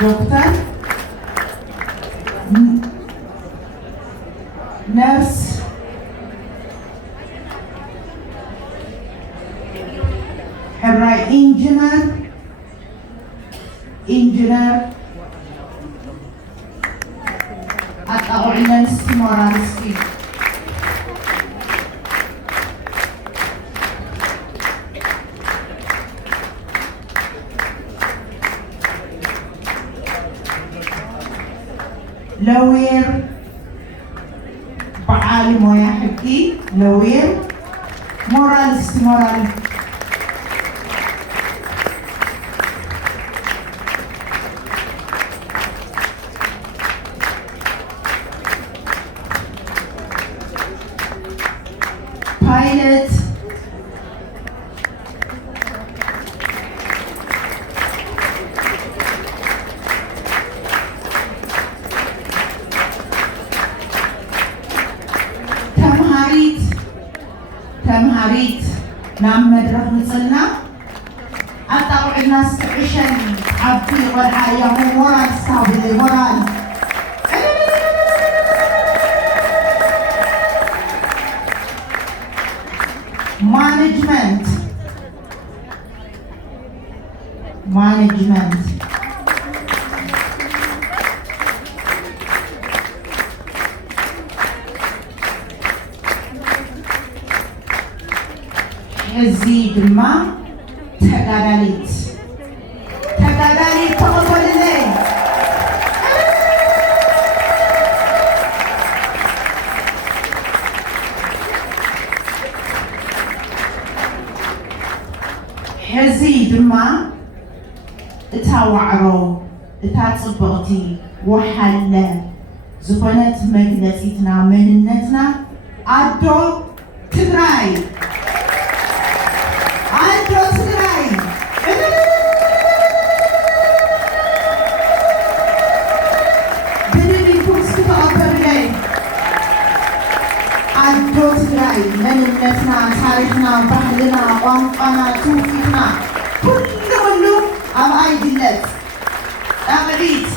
دكتور نرس حراي انجينير أتقعنا نستمرانسكي لوير بعالم ويحكي لوير مورال استمرار بايلوت تمهاريت نعم مدرك مثلنا أتابع الناس عشان عبدي والحياة هو مورال صابر مورال مانجمنت هزي دما تقداليت تقول لي هزي دما تاوعرو تاتصبغتي وحلة زبنت مجلسيتنا مننتنا عدو تግራይ تግራይ መንነትና ታሪክና ባህልና ቋንቋና ትውፊትና ሁሉ ኣብ ኣይድለት ዳመዲት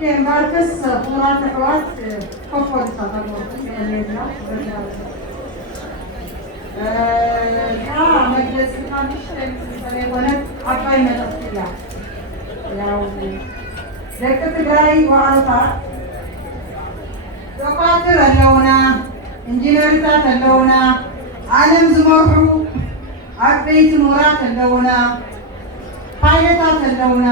كان ماركس قرات حوات كفر صدر يعني مجلس كان مش ولد عقاي مدرسة ያው ደቂ ትግራይ ዋዕሮታ ዶክተር ኣለውና ኢንጂነርታት ኣለውና ዓለም ዝመርሑ ዓበይቲ ምሁራት ኣለውና ፓይለታት ኣለውና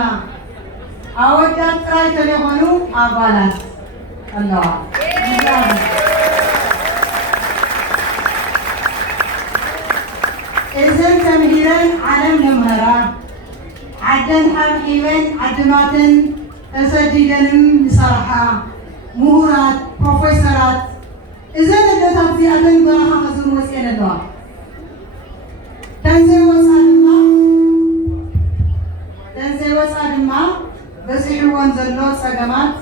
ኣወዳት ጥራይ ተለይኾኑ ኣባላት ኣለዋ እዘን ተምሂረን ዓለም ነምህራ ዓደን ሓብሒበን ዓድማትን ተሰዲደንም ዝሰርሓ ምሁራት ፕሮፌሰራት እዘን ኣደታት እዚኣተን በረኻ ከዝን ወፅአን ኣለዋ ተንዘይ ወፃ ድማ በፂሕዎን ዘሎ ፀገማት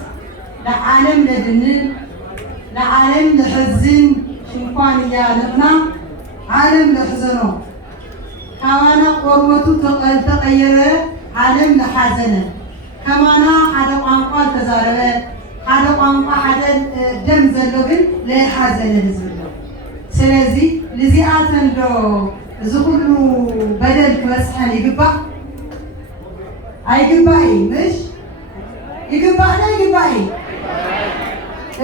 ንዓለም ለድንን ንዓለም ልሕዝን ሽንኳን እያ ንቕና ዓለም ለሕዘኖ ካባና ቆርበቱ ተቀየረ ዓለም ለሓዘነ ከማና ሓደ ቋንቋ ተዛረበ ሓደ ቋንቋ ሓደ ደም ዘሎ ግን ለሓዘነ ህዝቢ ኣሎ ስለዚ ልዚኣተን ዶ እዚ ኩሉ በደል ክበፅሐን ይግባእ ኣይግባእ ምሽ ይግባእ ዶ ይግባእ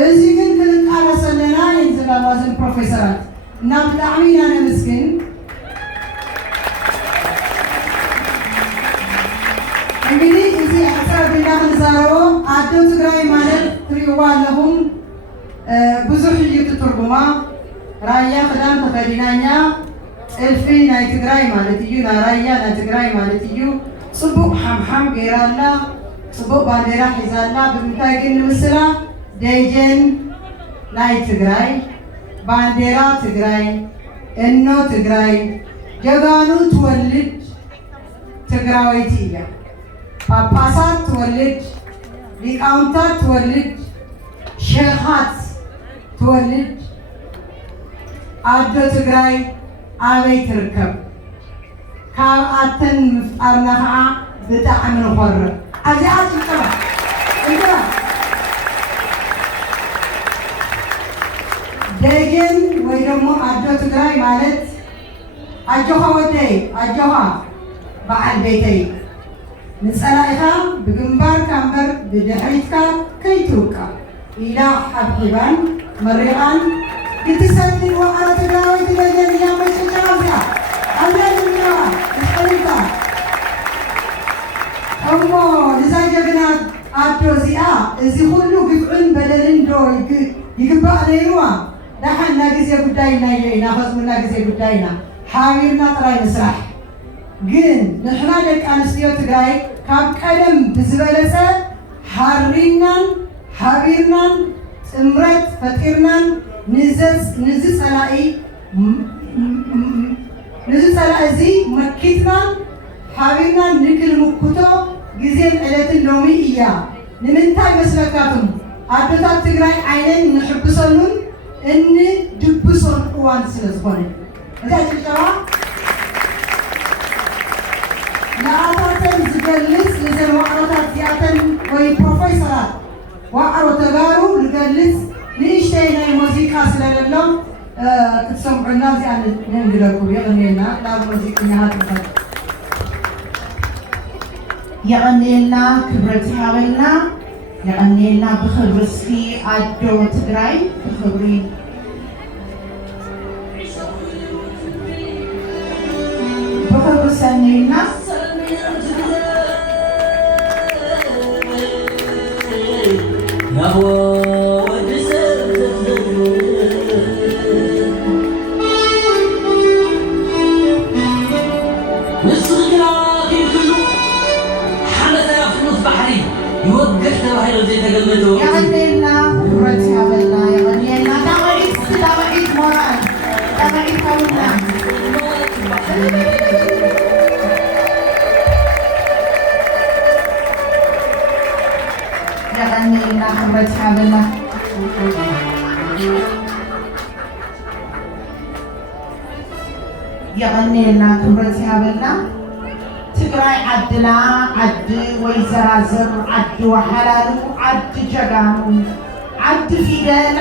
እዚ ግን ክንቃለስ ኣለና ይንዝባባ እዞም ፕሮፌሰራት እና ብጣዕሚ ኢና ነመስግን እንግዲህ እዚ ኣንፃር ቢና ክንዛረቦ ኣዶ ትግራይ ማለት ትሪእዋ ኣለኹም ብዙሕ እዩ ትትርጉማ ራያ ክዳን ተኸዲናኛ ጥልፊ ናይ ትግራይ ማለት እዩ ናይ ራያ ናይ ትግራይ ማለት እዩ ፅቡቅ ሓምሓም ገይራላ ፅቡቅ ባንዴራ ሒዛላ ብምንታይ ግን ንምስላ ደጀን ናይ ትግራይ ባንዴራ ትግራይ እኖ ትግራይ ጀጋኑ ትወልድ ትግራዊት እያ ጳጳሳት ትወልድ ሊቃውንታት ትወልድ ሼኻት ትወልድ ኣዶ ትግራይ ኣበይ ትርከብ ካብኣተን ምፍጣርና ከዓ ብጣዕሚ ንኮርብ ኣብዚኣ ጭብጨባ እንግራ ደገን ወይ ደሞ ኣዶ ትግራይ ማለት ኣጆኻ ወደይ ኣጆኻ በዓል ቤተይ ንፀላኢኻ ብግንባርካ እምበር ብድሕሪትካ ከይትውቃ ኢላ ሓብሒባን መሪቓን ክትሰግድ ዋዕሮ ትግራዊት ደገን እያ መጨጨባ እዚኣ ኣብዚኣ ጭብጨባ እስቀሪታ እሞ ንዛ ጀግና ኣዶ እዚኣ እዚ ኩሉ ግፍዕን በደልን ዶ ይግባእ ነይሩዋ ዳሓና ግዜ ጉዳይና ኢና ከዝሙና ግዜ ጉዳይና ሓቢርና ጥራይ ምስራሕ ግን ንሕና ደቂ ኣንስትዮ ትግራይ ካብ ቀደም ብዝበለፀ ሓሪናን ሓቢርናን ጥምረት ፈጢርናን ንዚ ፀላኢ እዚ መኪትናን ሓቢርናን ንክልምኩቶ ግዜን ዕለትን ሎሚ እያ ንምንታይ መስለካትም ኣዶታት ትግራይ ዓይነን ንሕብሰሉን እንድብሶን እዋን ስለዝኾነ እዛ ጭብጨባ ንኣታተን ዝገልጽ ንዘን ዋዕሮታት እዚኣተን ወይ ፕሮፌሰራት ዋዕሮ ተጋሩ ዝገልጽ ንእሽተይ ናይ ሙዚቃ ስለዘሎም ክትሰምዑና እዚኣ ንንግደኩም የቕኒየና ናብ ሙዚቀኛታት ንኸድ የቐኒየልና ክብረት ይሃበልና የቐኒየልና ብኽብሪ እስኪ ኣዶ ትግራይ ብኽብሪ ብኽብሪ ሰኒልና يغنينا كبرت يا بلنا يغنينا دمعيت موران دمعيت كوننا يغنينا كبرت يا بلنا يغنينا كبرت يا بلنا تግራይ ዓድና ዓዲ ወይዘራዘር ዓዲ ወሓላሉ ዓዲ ጀጋኑ ዓዲ ፊደል